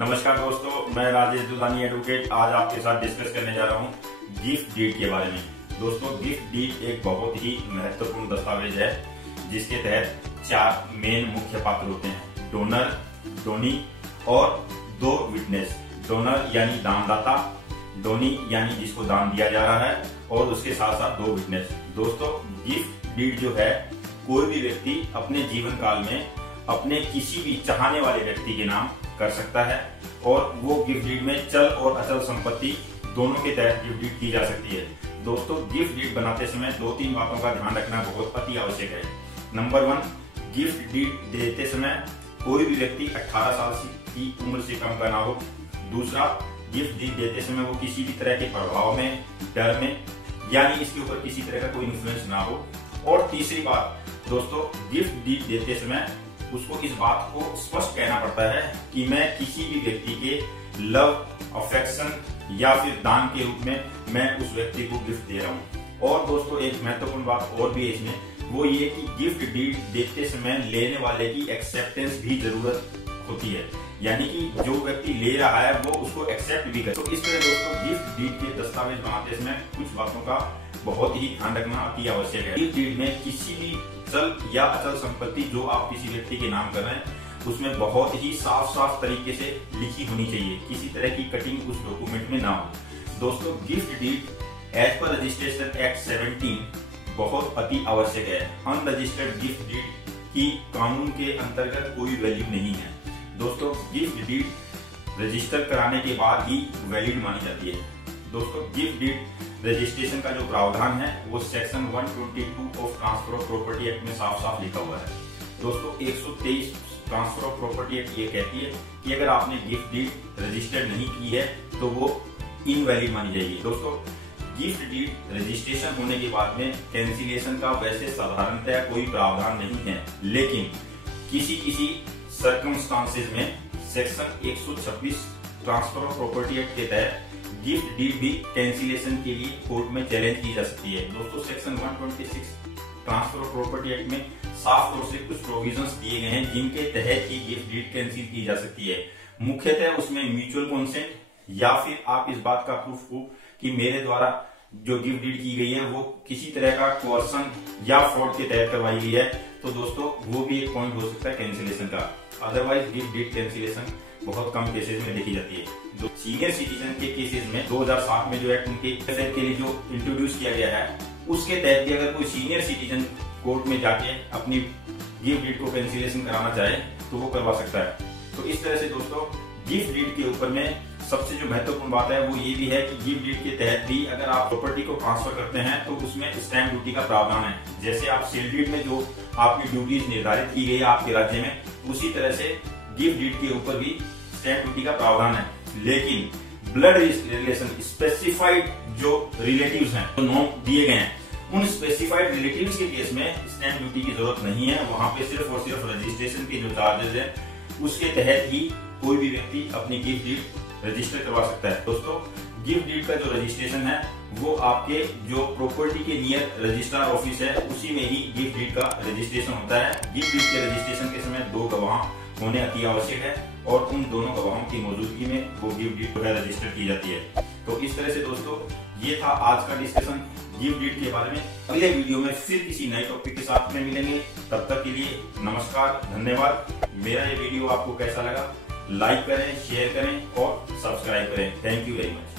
नमस्कार दोस्तों, मैं राजेश दुधानी एडवोकेट आज आपके साथ डिस्कस करने जा रहा हूं गिफ्ट डीड के बारे में। दोस्तों, गिफ्ट डीड एक बहुत ही महत्वपूर्ण दस्तावेज है जिसके तहत 4 मेन मुख्य पात्र होते हैं: डोनर, डोनी और 2 विटनेस। डोनर यानी दानदाता, डोनी यानी जिसको दान दिया जा रहा है, और उसके साथ साथ 2 विटनेस। दोस्तों, गिफ्ट डीड जो है कोई भी व्यक्ति अपने जीवन काल में अपने किसी भी चाहने वाले व्यक्ति के नाम कर सकता है, और वो गिफ्ट डीड में चल और अचल संपत्ति दोनों के तहत गिफ्ट डीड की जा सकती है। दोस्तों, गिफ्ट डीड बनाते समय 2-3 बातों का ध्यान रखना बहुत अति आवश्यक है। नंबर 1, गिफ्ट डीड देते समय कोई भी व्यक्ति 18 साल की उम्र से कम का ना हो। दूसरा, गिफ्ट डीड देते समय वो किसी भी तरह के प्रभाव में, डर में, यानी इसके ऊपर किसी तरह का कोई इन्फ्लुएंस ना हो। और तीसरी बात दोस्तों, गिफ्ट डीड देते समय उसको इस बात को स्पष्ट कहना पड़ता है कि मैं किसी भी व्यक्ति के लव, अफेक्शन या फिर दान के रूप में मैं उस व्यक्ति को गिफ्ट दे रहा हूँ। और दोस्तों, एक महत्वपूर्ण बात और भी है इसमें, वो ये कि गिफ्ट डीड देते समय लेने वाले की एक्सेप्टेंस भी जरूरत होती है, यानी कि जो व्यक्ति ले रहा है वो उसको एक्सेप्ट भी करे। तो इस तरह दोस्तों, गिफ्ट डीड के दस्तावेज बनाते समय कुछ बातों का बहुत ही ध्यान रखना अति आवश्यक है। गिफ्ट डीड में किसी भी चल या अचल संपत्ति जो आप किसी व्यक्ति के नाम कर रहे हैं उसमें बहुत ही साफ तरीके से लिखी होनी चाहिए, किसी तरह की कटिंग उस डॉक्यूमेंट में ना हो। दोस्तों, गिफ्ट डीड एज पर रजिस्ट्रेशन एक्ट 17 बहुत अति आवश्यक है। अनरजिस्टर्ड गिफ्ट डीड की कानून के अंतर्गत कोई वैल्यू नहीं है। दोस्तों, गिफ्ट डीड रजिस्टर कराने के बाद ही वैलिड मानी जाती है। दोस्तों, गिफ्ट डीड रजिस्ट्रेशन का जो प्रावधान है वो section 122 of transfer of property act में साफ लिखा हुआ है। दोस्तों, 123 ट्रांसफर ऑफ प्रॉपर्टी एक्ट ये कहती है कि अगर आपने गिफ्ट डीड रजिस्टर्ड नहीं की है तो वो इनवैलिड मानी जाएगी। दोस्तों, गिफ्ट डीड रजिस्ट्रेशन होने के बाद में कैंसिलेशन का वैसे साधारणतया कोई प्रावधान नहीं है, लेकिन किसी सर्कमस्टांसेस में section 126 transfer of property act के तहत गिफ्ट डीड भी कैंसिलेशन के लिए कोर्ट में चैलेंज की जा सकती है। दोस्तों, section 126 transfer of property act में साफ तौर से कुछ प्रोविजंस दिए गए हैं जिनके तहत ही गिफ्ट डीड कैंसिल की जा सकती है। मुख्यतः उसमें म्यूचुअल कंसेंट, या फिर आप इस बात का प्रूफ हो कि मेरे द्वारा जो गिफ्ट डीड की गई है वो किसी तरह का कोर्सन या फ्रॉड के तहत करवाई गई है, तो दोस्तों वो भी एक पॉइंट हो सकता है कैंसिलेशन का। अदरवाइज गिफ्ट डीड कैंसिलेशन बहुत कम केसेस में देखी जाती है। जो सीनियर सिटीजन के केसेस में 2007 में जो एक्ट उनके के लिए जो इंट्रोड्यूस किया गया है उसके तहत भी अगर कोई सीनियर सिटीजन कोर्ट में जाके अपनी गिफ्ट डीड को कैंसिलेशन कराना चाहे तो वो करवा सकता है। तो इस तरह से दोस्तों, गिफ्ट डीड के ऊपर में सबसे जो महत्वपूर्ण बात है वो ये भी है कि गिफ्ट डीड के तहत भी अगर आप प्रॉपर्टी को ट्रांसफर करते हैं तो उसमें स्टैंप ड्यूटी का प्रावधान है। जैसे आप सेल डीड में जो आपकी ड्यूटीज निर्धारित की गई है आपके राज्य में, उसी तरह से गिफ्ट डीड के ऊपर भी स्टैंप ड्यूटी का प्रावधान है। लेकिन ब्लड रिलेशन स्पेसिफाइड जो रिलेटिव्स हैं, जो नाम दिए गए हैं, उन स्पेसिफाइड रिलेटिव्स के केस में स्टैंप ड्यूटी की जरूरत नहीं है। वहां पे सिर्फ और सिर्फ रजिस्ट्रेशन के जो चार्जेस है उसके तहत ही कोई भी व्यक्ति अपनी गिफ्ट डीड रजिस्टर करवा सकता है। दोस्तों, गिफ्ट डीड का जो रजिस्ट्रेशन है वो आपके जो प्रॉपर्टी के नियर रजिस्ट्रार ऑफिस है उसी में ही गिफ्ट डीड का रजिस्ट्रेशन होता है। गिफ्ट डीड के रजिस्ट्रेशन के समय 2 गवाह होने अति आवश्यक है, और उन दोनों गवाहों की मौजूदगी में वो गिफ्ट डीड रजिस्टर की जाती है। तो इस तरह से दोस्तों, ये था आज का डिस्कशन गिफ्ट डीड के बारे में। अगले वीडियो में फिर किसी नए टॉपिक के साथ में मिलेंगे। तब तक के लिए नमस्कार, धन्यवाद। मेरा ये वीडियो आपको कैसा लगा, लाइक करें, शेयर करें और सब्सक्राइब करें। Thank you very much.